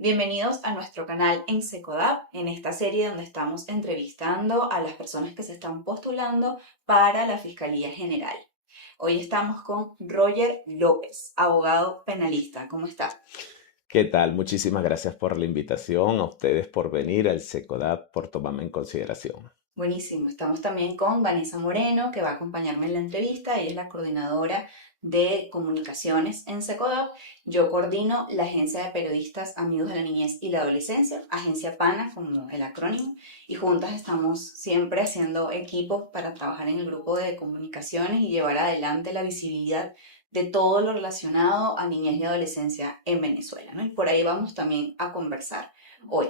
Bienvenidos a nuestro canal en Secodap, en esta serie donde estamos entrevistando a las personas que se están postulando para la Fiscalía General. Hoy estamos con Roger López, abogado penalista. ¿Cómo está? ¿Qué tal? Muchísimas gracias por la invitación, a ustedes por venir, al SECODAP por tomarme en consideración. Buenísimo. Estamos también con Vanessa Moreno, que va a acompañarme en la entrevista. Ella es la coordinadora de comunicaciones en SECODAP. Yo coordino la Agencia de Periodistas Amigos de la Niñez y la Adolescencia, Agencia PANA como el acrónimo, y juntas estamos siempre haciendo equipos para trabajar en el grupo de comunicaciones y llevar adelante la visibilidad de todo lo relacionado a niñez y adolescencia en Venezuela, ¿no? Y por ahí vamos también a conversar hoy.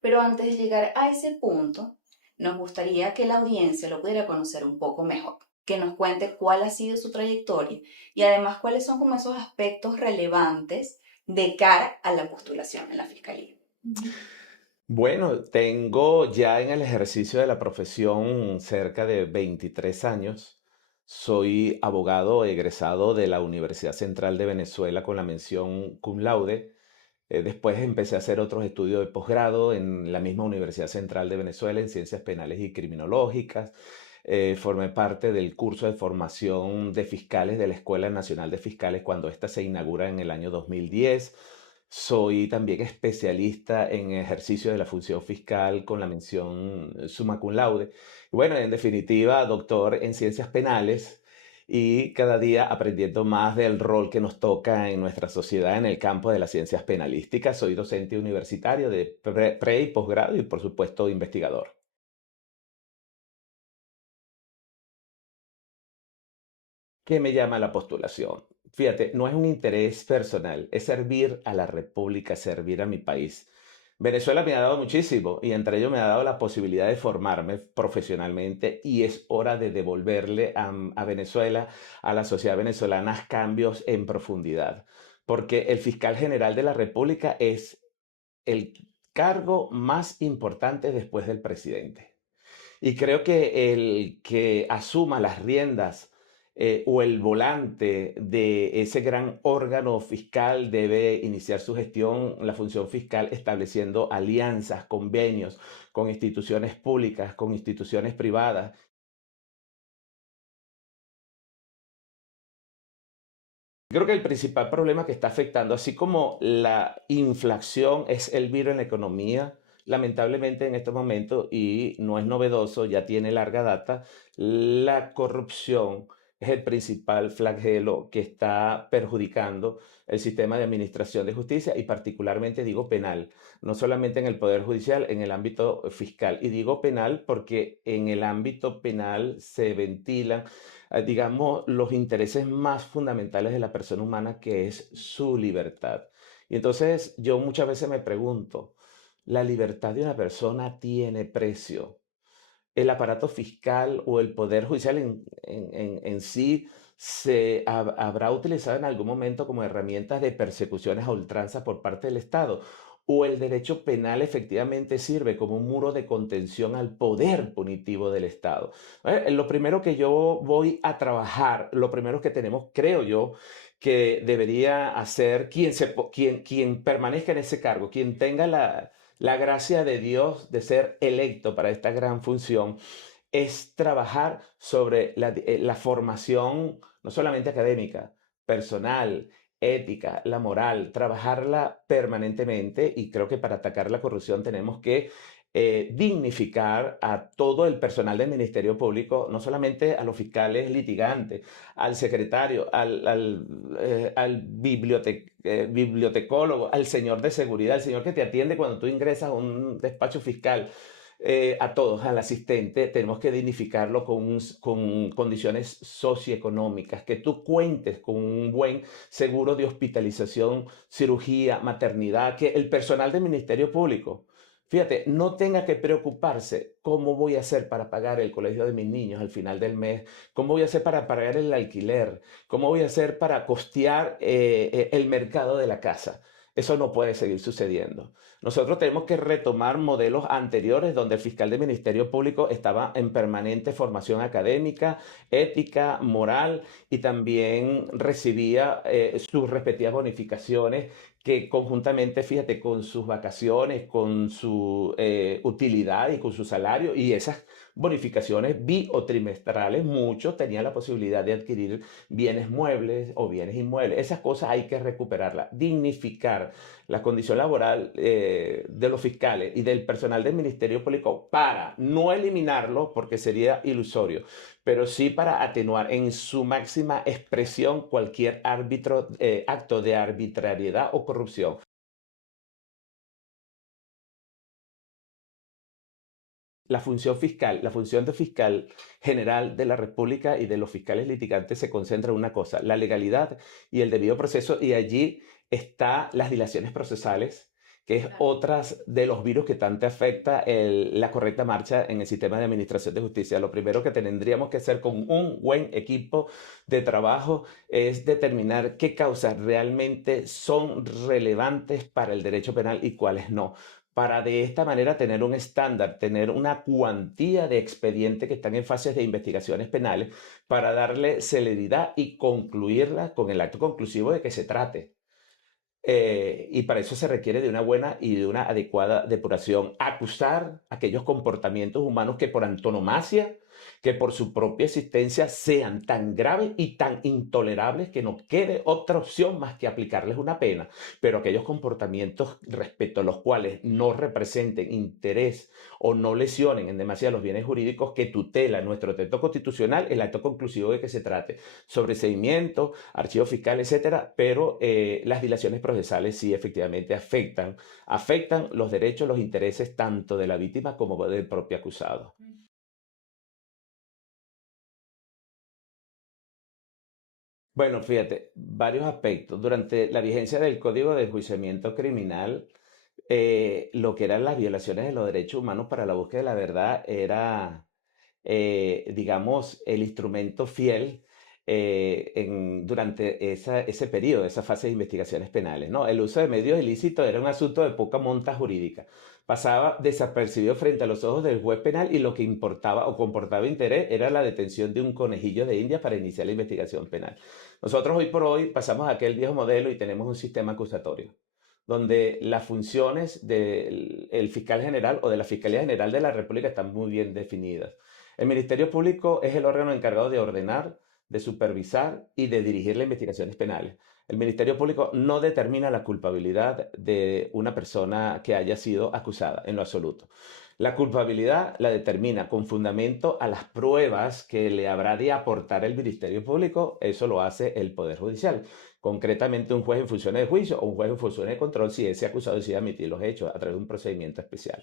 Pero antes de llegar a ese punto, nos gustaría que la audiencia lo pudiera conocer un poco mejor, que nos cuente cuál ha sido su trayectoria y además cuáles son como esos aspectos relevantes de cara a la postulación en la fiscalía. Bueno, tengo ya en el ejercicio de la profesión cerca de 23 años. Soy abogado egresado de la Universidad Central de Venezuela con la mención cum laude. Después empecé a hacer otros estudios de posgrado en la misma Universidad Central de Venezuela en Ciencias Penales y Criminológicas. Formé parte del curso de formación de fiscales de la Escuela Nacional de Fiscales cuando ésta se inaugura en el año 2010. Soy también especialista en ejercicio de la función fiscal con la mención summa cum laude. Y bueno, en definitiva, doctor en ciencias penales y cada día aprendiendo más del rol que nos toca en nuestra sociedad en el campo de las ciencias penalísticas. Soy docente universitario de pre y posgrado y por supuesto investigador. ¿Qué me llama a la postulación? Fíjate, no es un interés personal, es servir a la República, servir a mi país. Venezuela me ha dado muchísimo y entre ello me ha dado la posibilidad de formarme profesionalmente y es hora de devolverle a Venezuela, a la sociedad venezolana, cambios en profundidad. Porque el fiscal general de la República es el cargo más importante después del presidente. Y creo que el que asuma las riendas o el volante de ese gran órgano fiscal debe iniciar su gestión, la función fiscal, estableciendo alianzas, convenios con instituciones públicas, con instituciones privadas. Creo que el principal problema que está afectando, así como la inflación es el virus en la economía, lamentablemente en estos momentos, y no es novedoso, ya tiene larga data, la corrupción es el principal flagelo que está perjudicando el sistema de administración de justicia y particularmente digo penal, no solamente en el Poder Judicial, en el ámbito fiscal. Y digo penal porque en el ámbito penal se ventilan digamos, los intereses más fundamentales de la persona humana, que es su libertad. Y entonces yo muchas veces me pregunto, ¿la libertad de una persona tiene precio? ¿El aparato fiscal o el poder judicial en sí habrá utilizado en algún momento como herramientas de persecuciones a ultranza por parte del Estado? ¿O el derecho penal efectivamente sirve como un muro de contención al poder punitivo del Estado? Lo primero que yo voy a trabajar, lo primero que tenemos, creo yo, que debería hacer quien permanezca en ese cargo, quien tenga la gracia de Dios de ser electo para esta gran función, es trabajar sobre la formación, no solamente académica, personal, ética, la moral, trabajarla permanentemente y creo que para atacar la corrupción tenemos que dignificar a todo el personal del Ministerio Público, no solamente a los fiscales litigantes, al secretario, al bibliotecólogo, al señor de seguridad, al señor que te atiende cuando tú ingresas a un despacho fiscal, a todos, al asistente, tenemos que dignificarlo con condiciones socioeconómicas, que tú cuentes con un buen seguro de hospitalización, cirugía, maternidad, que el personal del Ministerio Público, fíjate, no tenga que preocuparse cómo voy a hacer para pagar el colegio de mis niños al final del mes, cómo voy a hacer para pagar el alquiler, cómo voy a hacer para costear el mercado de la casa. Eso no puede seguir sucediendo. Nosotros tenemos que retomar modelos anteriores donde el fiscal del Ministerio Público estaba en permanente formación académica, ética, moral y también recibía sus respectivas bonificaciones que conjuntamente, fíjate, con sus vacaciones, con su utilidad y con su salario y esas bonificaciones bi o trimestrales, muchos tenían la posibilidad de adquirir bienes muebles o bienes inmuebles. Esas cosas hay que recuperarlas, dignificar la condición laboral de los fiscales y del personal del Ministerio Público para no eliminarlo, porque sería ilusorio, pero sí para atenuar en su máxima expresión cualquier acto de arbitrariedad o corrupción. La función de fiscal general de la República y de los fiscales litigantes se concentra en una cosa, la legalidad y el debido proceso, y allí está las dilaciones procesales, que es Claro. otras de los virus que tanto afecta la correcta marcha en el sistema de administración de justicia. Lo primero que tendríamos que hacer con un buen equipo de trabajo es determinar qué causas realmente son relevantes para el derecho penal y cuáles no, para de esta manera tener un estándar, tener una cuantía de expedientes que están en fases de investigaciones penales para darle celeridad y concluirla con el acto conclusivo de que se trate. Y para eso se requiere de una buena y de una adecuada depuración. Acusar aquellos comportamientos humanos que por antonomasia, que por su propia existencia sean tan graves y tan intolerables que no quede otra opción más que aplicarles una pena. Pero aquellos comportamientos respecto a los cuales no representen interés o no lesionen en demasía los bienes jurídicos que tutela nuestro texto constitucional, el acto conclusivo de que se trate. Sobreseimiento, archivo fiscal, etcétera, pero las dilaciones procesales sí efectivamente afectan los derechos, los intereses tanto de la víctima como del propio acusado. Bueno, fíjate, varios aspectos. Durante la vigencia del Código de Enjuiciamiento Criminal, lo que eran las violaciones de los derechos humanos para la búsqueda de la verdad era digamos, el instrumento fiel durante ese periodo, esa fase de investigaciones penales, ¿no? El uso de medios ilícitos era un asunto de poca monta jurídica. Pasaba desapercibido frente a los ojos del juez penal y lo que importaba o comportaba interés era la detención de un conejillo de India para iniciar la investigación penal. Nosotros hoy por hoy pasamos a aquel viejo modelo y tenemos un sistema acusatorio donde las funciones del el fiscal general o de la Fiscalía General de la República están muy bien definidas. El Ministerio Público es el órgano encargado de ordenar, de supervisar y de dirigir las investigaciones penales. El Ministerio Público no determina la culpabilidad de una persona que haya sido acusada en lo absoluto. La culpabilidad la determina con fundamento a las pruebas que le habrá de aportar el Ministerio Público. Eso lo hace el Poder Judicial. Concretamente, un juez en funciones de juicio o un juez en funciones de control si ese acusado decide admitir los hechos a través de un procedimiento especial.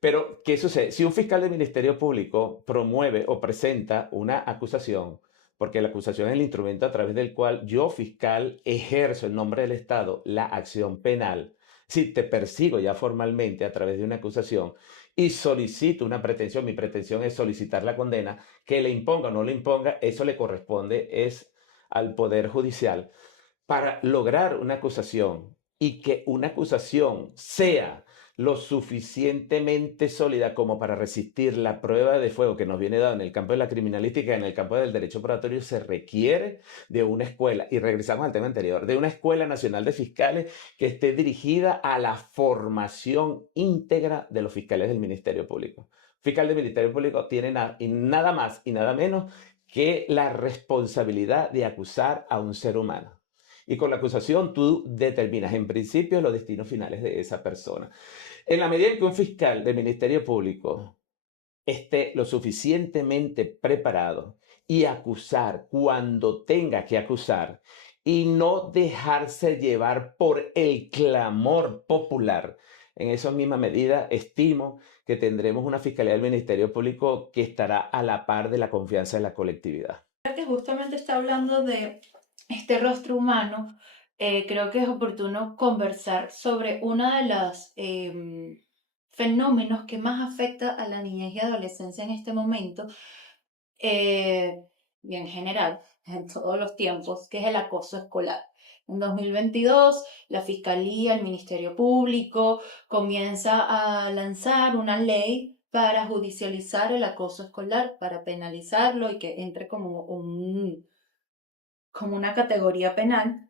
Pero, ¿qué sucede? Si un fiscal del Ministerio Público promueve o presenta una acusación, porque la acusación es el instrumento a través del cual yo, fiscal, ejerzo en nombre del Estado la acción penal, si te persigo ya formalmente a través de una acusación y solicito una pretensión, mi pretensión es solicitar la condena, que le imponga o no le imponga, eso le corresponde es al Poder Judicial. Para lograr una acusación y que una acusación sea lo suficientemente sólida como para resistir la prueba de fuego que nos viene dada en el campo de la criminalística, en el campo del derecho probatorio, se requiere de una escuela, y regresamos al tema anterior, de una escuela nacional de fiscales que esté dirigida a la formación íntegra de los fiscales del Ministerio Público. Fiscal del Ministerio Público tiene nada más y nada menos que la responsabilidad de acusar a un ser humano. Y con la acusación tú determinas en principio los destinos finales de esa persona. En la medida en que un fiscal del Ministerio Público esté lo suficientemente preparado y acusar cuando tenga que acusar y no dejarse llevar por el clamor popular, en esa misma medida estimo que tendremos una fiscalía del Ministerio Público que estará a la par de la confianza de la colectividad. Que justamente está hablando de este rostro humano, creo que es oportuno conversar sobre uno de los fenómenos que más afecta a la niñez y adolescencia en este momento, eh, y en general, en todos los tiempos, que es el acoso escolar. En 2022, la Fiscalía, el Ministerio Público comienza a lanzar una ley para judicializar el acoso escolar, para penalizarlo y que entre como una categoría penal.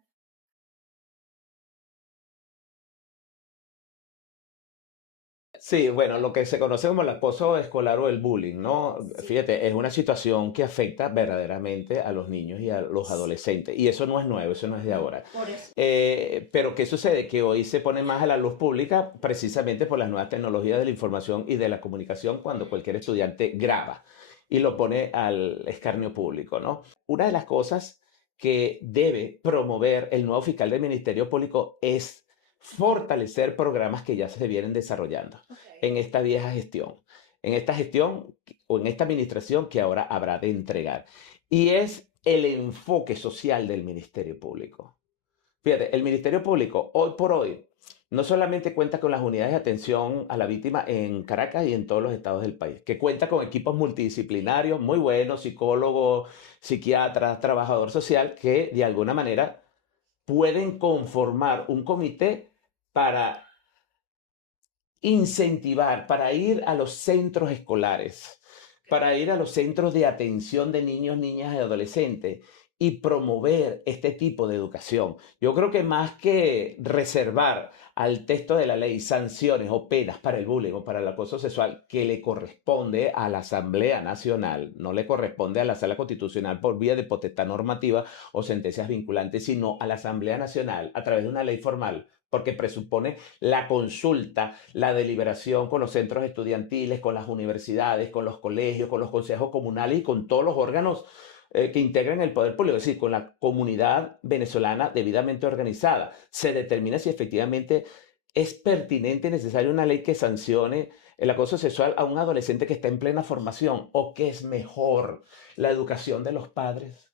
Sí, bueno, lo que se conoce como el acoso escolar o el bullying, ¿no? Sí, Fíjate, es una situación que afecta verdaderamente a los niños y a los sí, adolescentes. Y eso no es nuevo, eso no es de no, ahora. por eso. Pero ¿qué sucede? Que hoy se pone más a la luz pública precisamente por las nuevas tecnologías de la información y de la comunicación cuando cualquier estudiante graba y lo pone al escarnio público, ¿no? Una de las cosas que debe promover el nuevo fiscal del Ministerio Público es fortalecer programas que ya se vienen desarrollando Ok. en esta vieja gestión, en esta gestión o en esta administración que ahora habrá de entregar. Y es el enfoque social del Ministerio Público. Fíjate, el Ministerio Público hoy por hoy no solamente cuenta con las unidades de atención a la víctima en Caracas y en todos los estados del país, que cuenta con equipos multidisciplinarios muy buenos, psicólogos, psiquiatras, trabajador social, que de alguna manera pueden conformar un comité para incentivar, para ir a los centros escolares, para ir a los centros de atención de niños, niñas y adolescentes y promover este tipo de educación. Yo creo que más que reservar al texto de la ley sanciones o penas para el bullying o para el acoso sexual que le corresponde a la Asamblea Nacional, no le corresponde a la Sala Constitucional por vía de potestad normativa o sentencias vinculantes, sino a la Asamblea Nacional a través de una ley formal, porque presupone la consulta, la deliberación con los centros estudiantiles, con las universidades, con los colegios, con los consejos comunales y con todos los órganos que integran el poder público, es decir, con la comunidad venezolana debidamente organizada. Se determina si efectivamente es pertinente y necesaria una ley que sancione el acoso sexual a un adolescente que está en plena formación o que es mejor la educación de los padres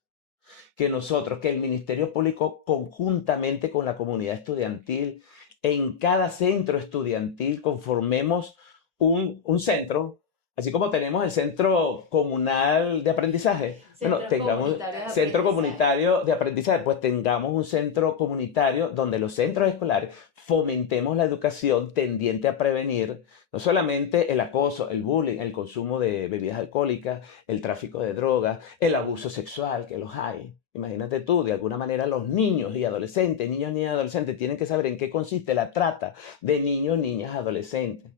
que nosotros, que el Ministerio Público conjuntamente con la comunidad estudiantil, en cada centro estudiantil conformemos un centro, así como tenemos el centro comunal de aprendizaje, bueno, Centros tengamos comunitarios de centro aprendizaje. comunitario de aprendizaje, pues tengamos un centro comunitario donde los centros escolares fomentemos la educación tendiente a prevenir no solamente el acoso, el bullying, el consumo de bebidas alcohólicas, el tráfico de drogas, el abuso sexual, que los hay. Imagínate tú, de alguna manera los niños y adolescentes, niños, niñas y adolescentes, tienen que saber en qué consiste la trata de niños, niñas, adolescentes.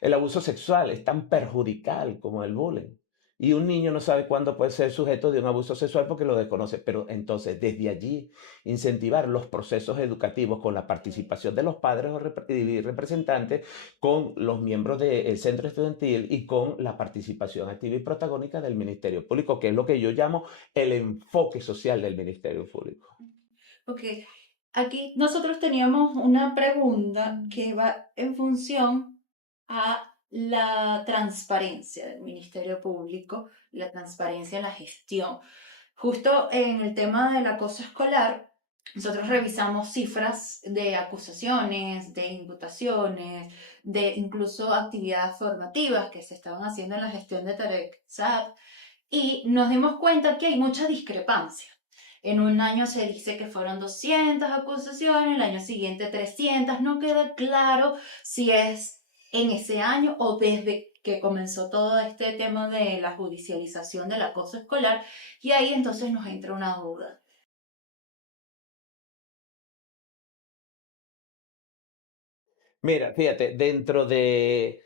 El abuso sexual es tan perjudicial como el bullying. Y un niño no sabe cuándo puede ser sujeto de un abuso sexual porque lo desconoce. Pero entonces, desde allí, incentivar los procesos educativos con la participación de los padres y representantes, con los miembros del centro estudiantil y con la participación activa y protagónica del Ministerio Público, que es lo que yo llamo el enfoque social del Ministerio Público. Ok, aquí nosotros teníamos una pregunta que va en función a la transparencia del Ministerio Público, la transparencia en la gestión. Justo en el tema del acoso escolar, nosotros revisamos cifras de acusaciones, de imputaciones, de incluso actividades formativas que se estaban haciendo en la gestión de Tarek Saab y nos dimos cuenta que hay mucha discrepancia. En un año se dice que fueron 200 acusaciones, el año siguiente 300, no queda claro si es en ese año o desde que comenzó todo este tema de la judicialización del acoso escolar y ahí entonces nos entra una duda. Mira, fíjate, dentro el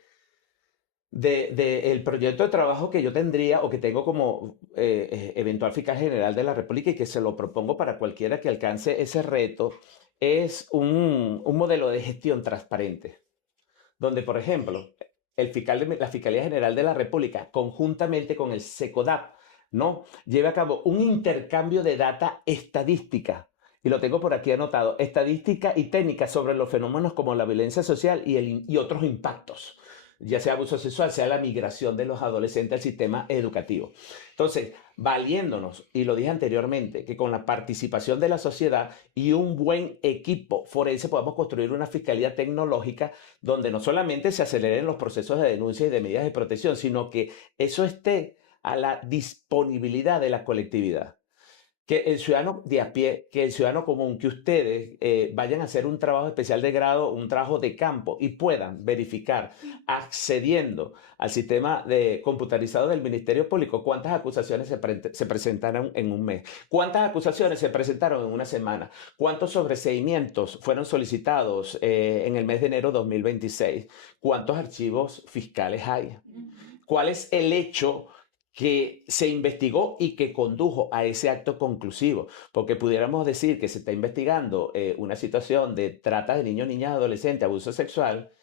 proyecto de trabajo que yo tendría o que tengo como eventual fiscal general de la República y que se lo propongo para cualquiera que alcance ese reto, es un modelo de gestión transparente, donde, por ejemplo, la Fiscalía General de la República, conjuntamente con el SECODAP, ¿no? lleve a cabo un intercambio de data estadística. Y lo tengo por aquí anotado, estadística y técnica sobre los fenómenos como la violencia social y otros impactos, ya sea abuso sexual, sea la migración de los adolescentes al sistema educativo. Entonces, valiéndonos, y lo dije anteriormente, que con la participación de la sociedad y un buen equipo forense podamos construir una fiscalía tecnológica donde no solamente se aceleren los procesos de denuncia y de medidas de protección, sino que eso esté a la disponibilidad de la colectividad, que el ciudadano de a pie, que el ciudadano común, que ustedes vayan a hacer un trabajo especial de grado, un trabajo de campo y puedan verificar, accediendo al sistema de computarizado del Ministerio Público, cuántas acusaciones se presentaron en un mes, cuántas acusaciones se presentaron en una semana, cuántos sobreseimientos fueron solicitados en el mes de enero de 2026, cuántos archivos fiscales hay, cuál es el hecho que se investigó y que condujo a ese acto conclusivo, porque pudiéramos decir que se está investigando una situación de trata de niños, niñas, adolescentes, abuso sexual,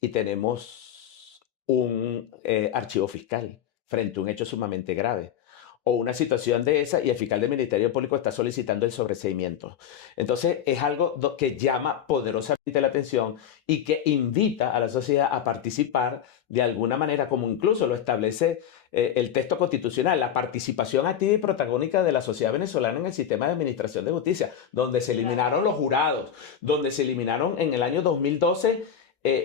y tenemos un archivo fiscal frente a un hecho sumamente grave. O una situación de esa y el fiscal del Ministerio Público está solicitando el sobreseimiento. Entonces es algo que llama poderosamente la atención y que invita a la sociedad a participar de alguna manera, como incluso lo establece el texto constitucional, la participación activa y protagónica de la sociedad venezolana en el sistema de administración de justicia, donde se eliminaron los jurados, donde se eliminaron en el año 2012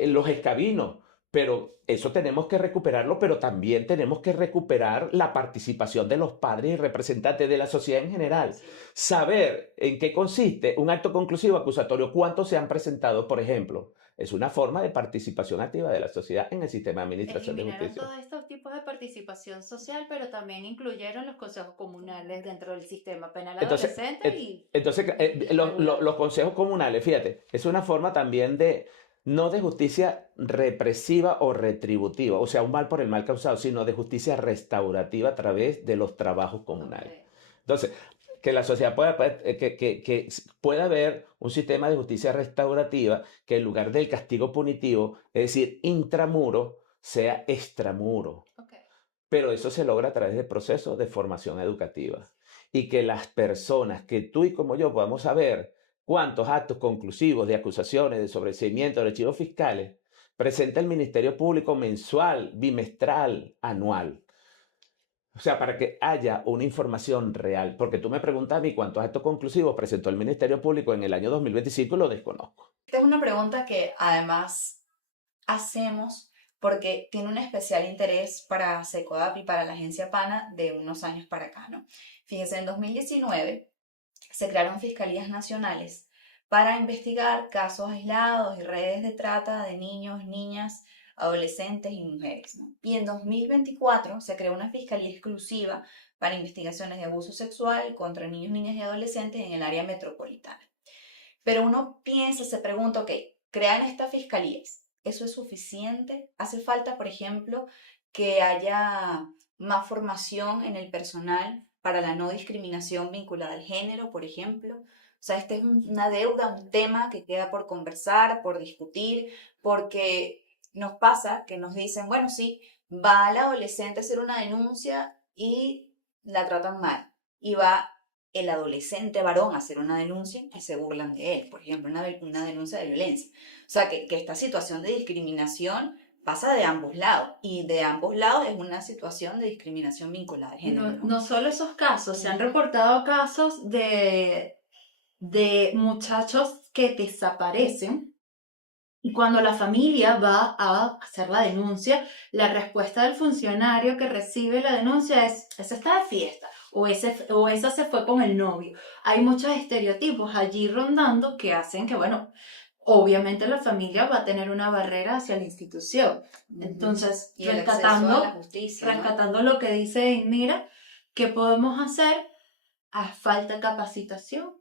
los escabinos. Pero eso tenemos que recuperarlo, pero también tenemos que recuperar la participación de los padres y representantes de la sociedad en general. Sí. Saber en qué consiste un acto conclusivo acusatorio, cuántos se han presentado, por ejemplo. Es una forma de participación activa de la sociedad en el sistema de administración de Eliminaron justicia. todos estos tipos de participación social, pero también incluyeron los consejos comunales dentro del sistema penal Entonces, adolescente y los consejos comunales, fíjate, es una forma también de, no de justicia represiva o retributiva, o sea, un mal por el mal causado, sino de justicia restaurativa a través de los trabajos comunales. Ok. Entonces, que la sociedad que pueda haber un sistema de justicia restaurativa que en lugar del castigo punitivo, es decir, intramuro, sea extramuro. Ok. Pero eso se logra a través de procesos de formación educativa. Y que las personas, que tú y como yo podamos saber cuántos actos conclusivos de acusaciones, de sobreseimiento, de archivos fiscales, presenta el Ministerio Público mensual, bimestral, anual. O sea, para que haya una información real. Porque tú me preguntas a mí cuántos actos conclusivos presentó el Ministerio Público en el año 2025 y lo desconozco. Esta es una pregunta que además hacemos porque tiene un especial interés para SECODAP y para la agencia PANA de unos años para acá, ¿no? Fíjense, en 2019 se crearon fiscalías nacionales para investigar casos aislados y redes de trata de niños, niñas, adolescentes y mujeres, ¿no? Y en 2024 se creó una fiscalía exclusiva para investigaciones de abuso sexual contra niños, niñas y adolescentes en el área metropolitana. Pero uno piensa, se pregunta, ok, crean estas fiscalías, ¿eso es suficiente? ¿Hace falta, por ejemplo, que haya más formación en el personal para la no discriminación vinculada al género, por ejemplo? O sea, esta es una deuda, un tema que queda por conversar, por discutir, porque nos pasa que nos dicen, bueno, sí, va el adolescente a hacer una denuncia y la tratan mal. Y va el adolescente varón a hacer una denuncia y se burlan de él, por ejemplo, una denuncia de violencia. O sea, que esta situación de discriminación pasa de ambos lados y de ambos lados es una situación de discriminación vinculada al género, ¿no? No solo esos casos, se han reportado casos de muchachos que desaparecen y cuando la familia va a hacer la denuncia, la respuesta del funcionario que recibe la denuncia es, ese está de fiesta o esa se fue con el novio. Hay muchos estereotipos allí rondando que hacen que, bueno, obviamente la familia va a tener una barrera hacia la institución. Entonces, y el acceso a la justicia, rescatando lo que dice Indira, ¿qué podemos hacer? ¿A falta de capacitación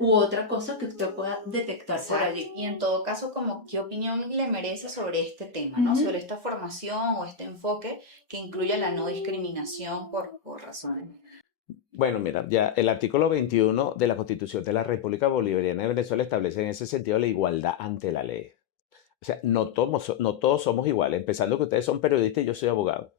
u otra cosa que usted pueda detectar por allí? Y en todo caso, como qué opinión le merece sobre este tema, ¿no? Sobre esta formación o este enfoque que incluya la no discriminación por razones. Bueno, mira, ya el artículo 21 de la Constitución de la República Bolivariana de Venezuela establece en ese sentido la igualdad ante la ley. O sea, no todos somos iguales, empezando que ustedes son periodistas y yo soy abogado,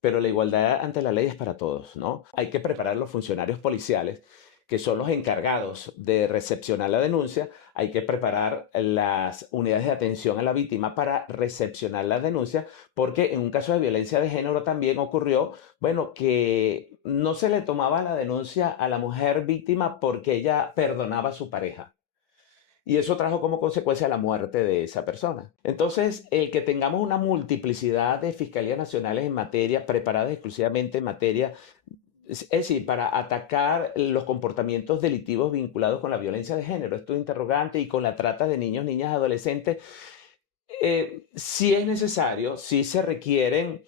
pero la igualdad ante la ley es para todos, ¿no? Hay que preparar a los funcionarios policiales, que son los encargados de recepcionar la denuncia, hay que preparar las unidades de atención a la víctima para recepcionar la denuncia, porque en un caso de violencia de género también ocurrió, bueno, que no se le tomaba la denuncia a la mujer víctima porque ella perdonaba a su pareja. Y eso trajo como consecuencia la muerte de esa persona. Entonces, el que tengamos una multiplicidad de fiscalías nacionales en materia, preparadas exclusivamente en materia Es decir, para atacar los comportamientos delictivos vinculados con la violencia de género, esto es interrogante, y con la trata de niños, niñas, adolescentes, sí es necesario, sí se requieren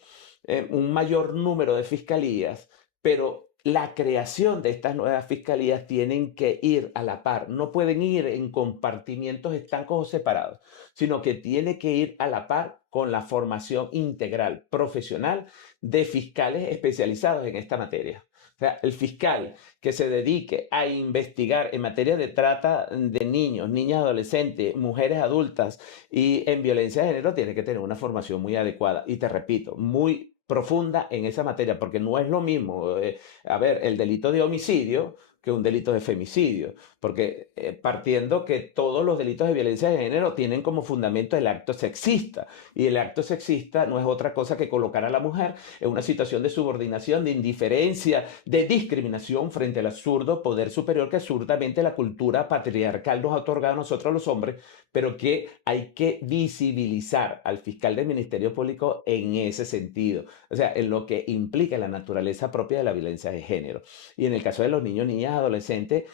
un mayor número de fiscalías, pero la creación de estas nuevas fiscalías tienen que ir a la par, no pueden ir en compartimientos estancos o separados, sino que tiene que ir a la par con la formación integral profesional de fiscales especializados en esta materia. O sea, el fiscal que se dedique a investigar en materia de trata de niños, niñas, adolescentes, mujeres adultas y en violencia de género tiene que tener una formación muy adecuada. Y te repito, muy profunda en esa materia, porque no es lo mismo, a ver, el delito de homicidio que un delito de femicidio, porque partiendo que todos los delitos de violencia de género tienen como fundamento el acto sexista, y el acto sexista no es otra cosa que colocar a la mujer en una situación de subordinación, de indiferencia, de discriminación frente al absurdo poder superior que absurdamente la cultura patriarcal nos ha otorgado a nosotros los hombres, pero que hay que visibilizar al fiscal del Ministerio Público en ese sentido, o sea, en lo que implica la naturaleza propia de la violencia de género. Y en el caso de los niños, niñas, adolescentes,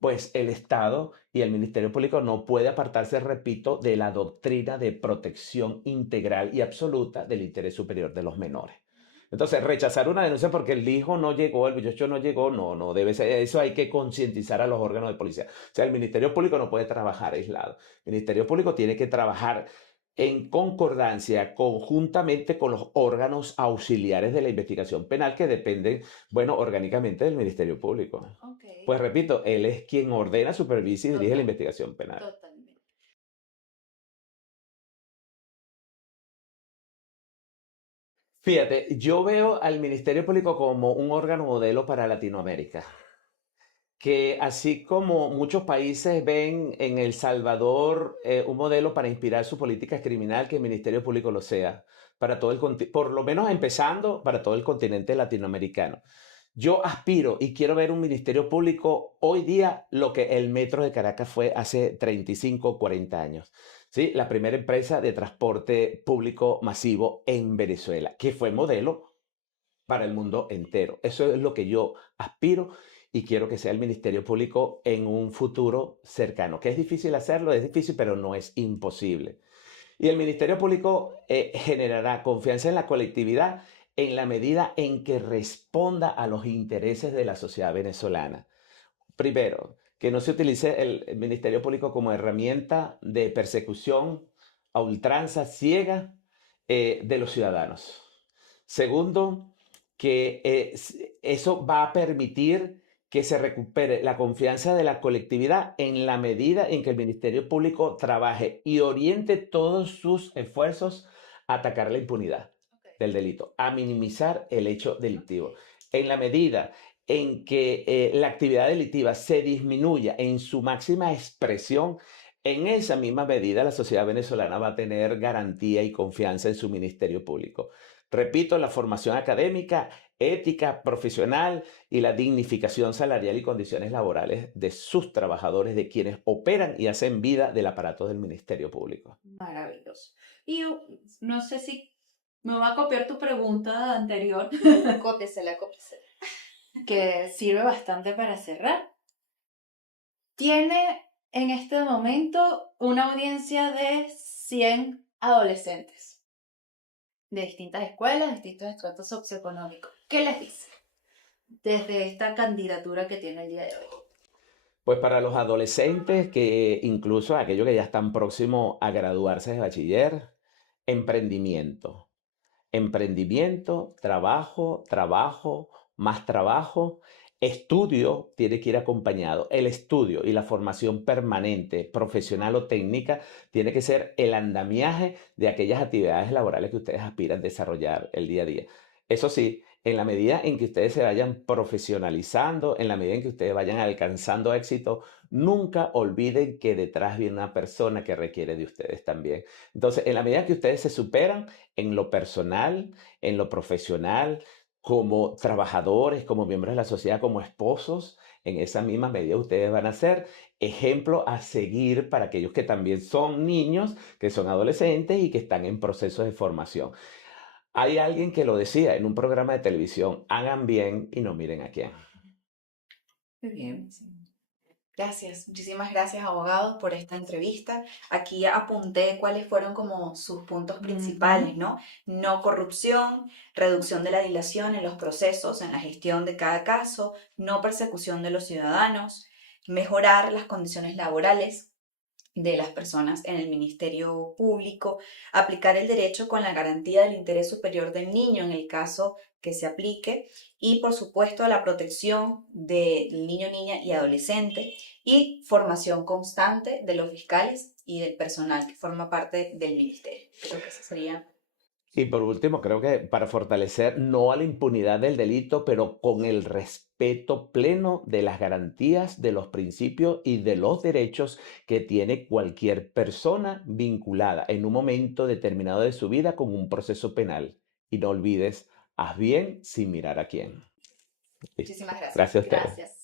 pues el Estado y el Ministerio Público no puede apartarse, repito, de la doctrina de protección integral y absoluta del interés superior de los menores. Entonces, rechazar una denuncia porque el hijo no llegó, el muchacho no llegó, no debe ser. Eso hay que concientizar a los órganos de policía. O sea, el Ministerio Público no puede trabajar aislado. El Ministerio Público tiene que trabajar en concordancia, conjuntamente con los órganos auxiliares de la investigación penal que dependen, bueno, orgánicamente del Ministerio Público. Ok, Pues repito, él es quien ordena, supervisa y dirige la total, investigación penal. totalmente. Fíjate, yo veo al Ministerio Público como un órgano modelo para Latinoamérica, que así como muchos países ven en El Salvador un modelo para inspirar su política criminal, que el Ministerio Público lo sea, para todo por lo menos empezando para todo el continente latinoamericano. Yo aspiro y quiero ver un Ministerio Público hoy día lo que el Metro de Caracas fue hace 35 o 40 años. ¿Sí? La primera empresa de transporte público masivo en Venezuela, que fue modelo para el mundo entero. Eso es lo que yo aspiro y quiero que sea el Ministerio Público en un futuro cercano. Que es difícil hacerlo, es difícil, pero no es imposible. Y el Ministerio Público generará confianza en la colectividad en la medida en que responda a los intereses de la sociedad venezolana. Primero, que no se utilice el Ministerio Público como herramienta de persecución a ultranza ciega de los ciudadanos. Segundo, que eso va a permitir que se recupere la confianza de la colectividad en la medida en que el Ministerio Público trabaje y oriente todos sus esfuerzos a atacar la impunidad Ok, del delito, a minimizar el hecho delictivo. En la medida en que la actividad delictiva se disminuya en su máxima expresión, en esa misma medida la sociedad venezolana va a tener garantía y confianza en su Ministerio Público. Repito, la formación académica, ética, profesional y la dignificación salarial y condiciones laborales de sus trabajadores, de quienes operan y hacen vida del aparato del Ministerio Público. maravilloso. Y no sé si me va a copiar tu pregunta anterior, Cópiesela, cópiesela. que sirve bastante para cerrar. Tiene en este momento una audiencia de 100 adolescentes de distintas escuelas, distintos estratos socioeconómicos. ¿Qué les dice desde esta candidatura que tiene el día de hoy? Pues para los adolescentes, que incluso aquellos que ya están próximos a graduarse de bachiller, emprendimiento. Emprendimiento, trabajo, trabajo, más trabajo. Estudio tiene que ir acompañado. El estudio y la formación permanente, profesional o técnica, tiene que ser el andamiaje de aquellas actividades laborales que ustedes aspiran a desarrollar el día a día. Eso sí, en la medida en que ustedes se vayan profesionalizando, en la medida en que ustedes vayan alcanzando éxito, nunca olviden que detrás viene una persona que requiere de ustedes también. Entonces, en la medida que ustedes se superan en lo personal, en lo profesional, como trabajadores, como miembros de la sociedad, como esposos, en esa misma medida ustedes van a ser ejemplo a seguir para aquellos que también son niños, que son adolescentes y que están en proceso de formación. Hay alguien que lo decía en un programa de televisión, hagan bien y no miren a quién. Muy bien. Sí. Gracias, muchísimas gracias, abogado, por esta entrevista. Aquí apunté cuáles fueron como sus puntos principales, Ujú. ¿no? No corrupción, reducción de la dilación en los procesos, en la gestión de cada caso, no persecución de los ciudadanos, mejorar las condiciones laborales de las personas en el Ministerio Público, aplicar el derecho con la garantía del interés superior del niño en el caso que se aplique y, por supuesto, la protección del niño, niña y adolescente y formación constante de los fiscales y del personal que forma parte del ministerio. Creo que esa sería. Y por último, creo que para fortalecer no a la impunidad del delito, pero con el respeto pleno de las garantías, de los principios y de los derechos que tiene cualquier persona vinculada en un momento determinado de su vida con un proceso penal. Y no olvides, haz bien sin mirar a quién. Listo. Muchísimas gracias. Gracias a ustedes. Gracias.